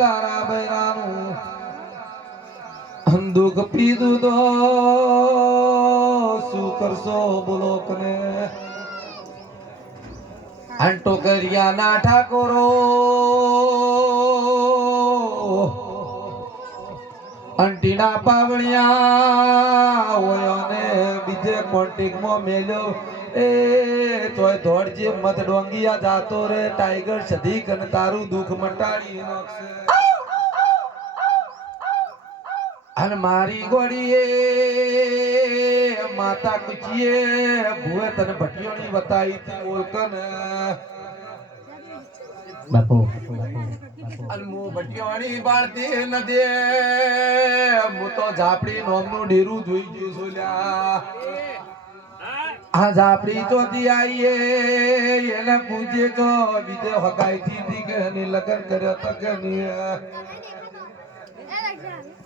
તારા બૈરાનું દુઃખ પીધું તો શું કરશો બોલો કને આંટો કર્યા ના ઠાકોરો. અંટીના પાવણિયા હોય અને બીજે કોન્ટેકમાં મેલ્યો. એ તોય દોડ જે મત ડોંગિયા જાતો રે ટાઈગર સધી કન તારું દુખ મટાડી અને મારી ગોળીએ માતા કુચીએ ભુએ તને ભટિયોની બતાવી તી ઓળકન બાપુ અને હું ભટિયોની બાળતી નથી. હું તો ઝાપડી નોમનું ડેરું જોઈ ગયું છું લ્યા. આ આપણી તો આવીએ એને પૂજે તો બીજે હગાઈ થી લગ્ન કર્યો તો કે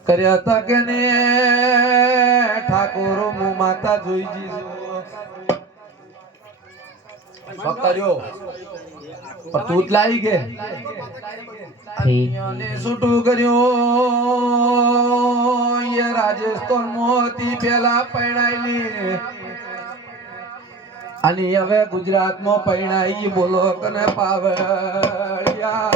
કર્યા હતા કે ને ઠાકોરો હું માતા જોઈ જીશું કર્યો પણ તું જ લાવી ગે છૂટું કર્યું. રાજસ્થાન મોતી પેલા પૈણાયેલી અને હવે ગુજરાતમાં પરિણાઈ બોલો કને પાવળિયા.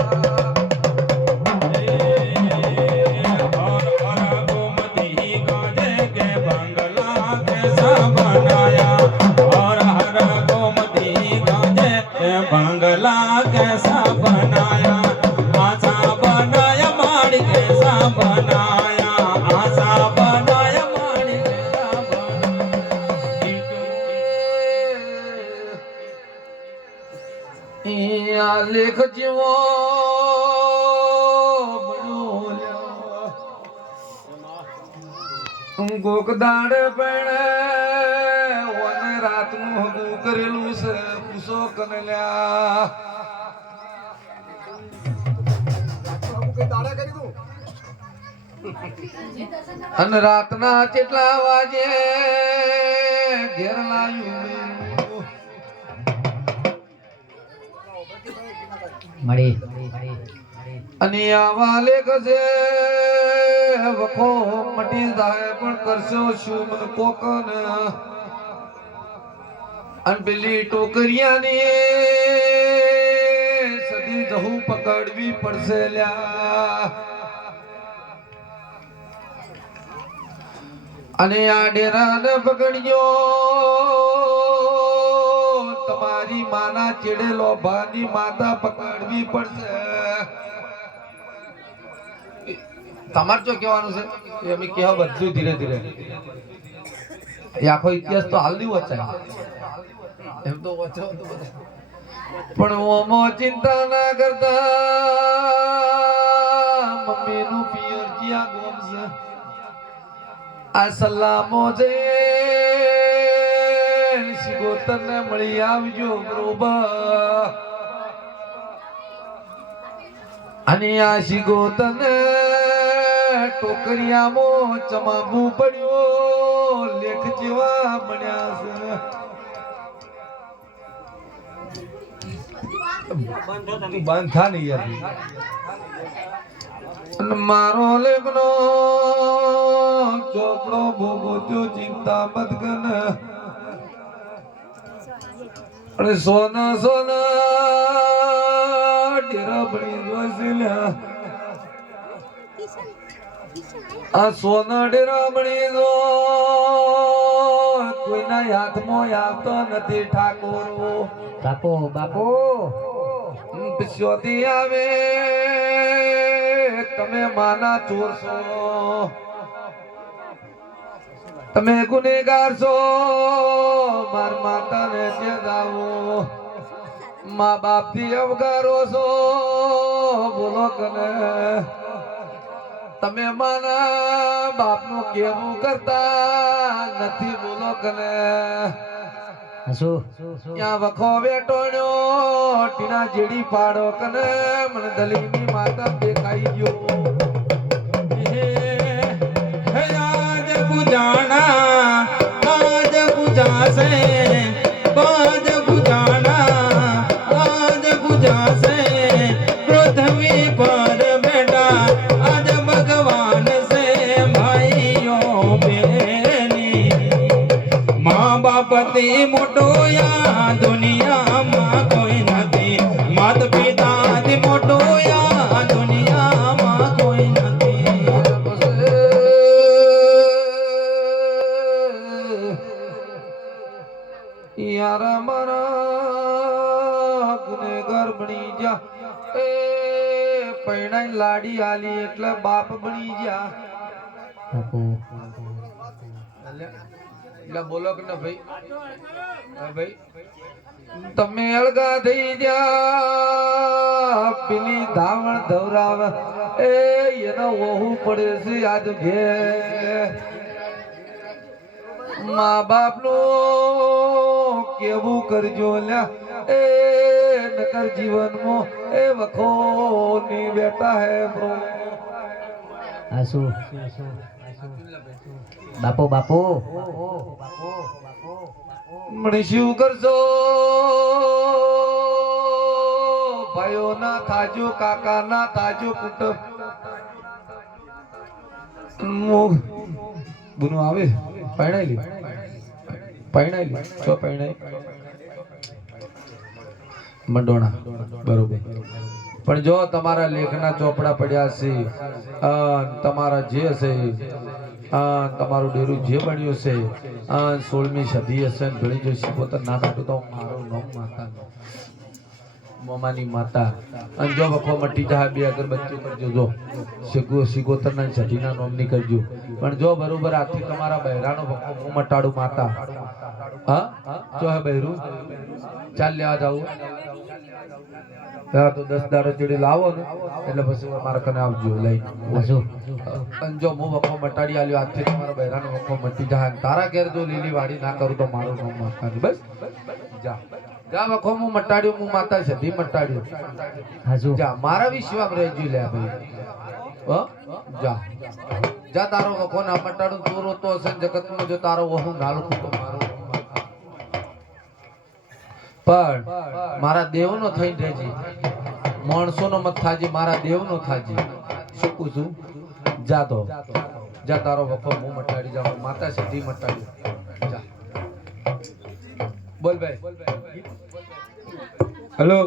બંગલા કેસા અહીંયા લેખ જેવો ગોકદાડ પણ વન રાતનું હગું કરેલું છે, પૂછો કનલ્યા અને રાતના કેટલા વાગે ઘેર લાયું મળી. અને આવા લેખ છે. વખો મટી જાય, પણ કરશો શું? મને કોકન અને પેલી ટોકરિયાની સદી જહું પકડવી પડશે લ્યા. અને આ ડેરાને પકડ્યો. તમારી માના ભાની માતા પકડવી પડશે. તમારે શું કહેવાનું છે? અમે કહેવા બધું ધીરે ધીરે. એ આખો ઇતિહાસ તો હાલ નહીં વચાય એમ તો વચો પણ ઓમો ચિંતા ના કરતા. મમ્મીનું પિયર જ્યાં ગોમ છે આ સલામો છે શિગોતરને મળી આવજો બરોબર. અને આ શિગોતરને ટોકરિયામાં ચમાવું પડ્યો. લેખ જેવા મળ્યા છે. બાંધા નહીં યાર. મારો લેખનો ચોપડો ભોગો ચિંતા મત કર અને સોના સોના ડેરા ભણી આ સોના ડેરા ભણી જો. કોઈના હાથમાં આવતો નથી ઠાકોરો. બાપો બાપુ. પીછોથી આવે. તમે માના ચોર છો તમે ગુનેગાર છો. માર માતાને જે દાવો મા બાપથી અવગારો છો. બોલો કને. તમે માના બાપનું કેવું કરતા નથી બોલો કને. ત્યાં વખો વેટોણ્યો ટીના જેડી પાડો કને. મને દલીની માતા દેખાઈ ગયો. બાપી મોટો યા દુનિયામાં કોઈ નથી. માત પિતાથી મોટો યા દુનિયામાં કોઈ નથી. યાર મારા ગુનેગાર બની જા. એ પૈણાઈ લાડી આલી એટલે બાપ બની જા. એટલે બોલો કે ભાઈ? ભાઈ. તમે અળગા થઈ જા પેલી ધાવણ ધવરાવ, એ એનો વહુ પડે છે આજ ઘે મા બાપનું કેવું કરજો લ્યા. એ નકર જીવનમાં એ વખો ની બેટા હે બ્રો આસુ. બાપુ બાપુ. મને શું કરશો. ભાઈઓ ના થાજો, કાકા ના થાજો કુટુંબ બુનો આવે. પરણાયેલી. પરણાયેલી. છો પરણાઈ મંડોણા. બરોબર. પણ જો તમારા લેખના ચોપડા પડ્યા છે તમારા જે હશે તમારું ડેરું જે બન્યું છે સોળમી સદી હશે ભણી જો પોતા ના કાઢું તો મારું નામ માતા મોમાની માતા. અને જો વખો મટી જાય બે અગરબત્તી કરજો જો શિગો શિકોતર ના સદીના નોમની કરજો પણ જો બરોબર આથી તમારા બહેરાનો વખો હું મટાડું માતા. હા? જો હે બહેરું? ચાલ લેવા જાવું હા તો દસ દાડો ચીડી લાવો ને. એટલે પછી મારા કને આવજો આસુ અને જો હું વખો મટાડી આલ્યો આજથી તમારા બહેરાનો વખો મટી જાય. તારા ઘેર જો લીલી વાડી ના કરું તો મારું નામ માતાની બસ. જા. જા વખો હું મટાડ્યો હું માતા સધી મટાડ્યો. હાજુ જા મારા વિશ્વામ રહેજો લે ભાઈ. હ? જા. જા તારો વખો ના મટાડું તું રોતો હશે જગતમાં જો તારો વહુ નાલું તો મારો. પણ મારા દેવનો થઈ રહેજી. માણસોનો મત થાજી મારા દેવનો થાજી. શું કહું છું જા તો. જા તારો વખો હું મટાડી જાઉં માતા સીધી મટાડી. જા. બોલ ભાઈ. હેલો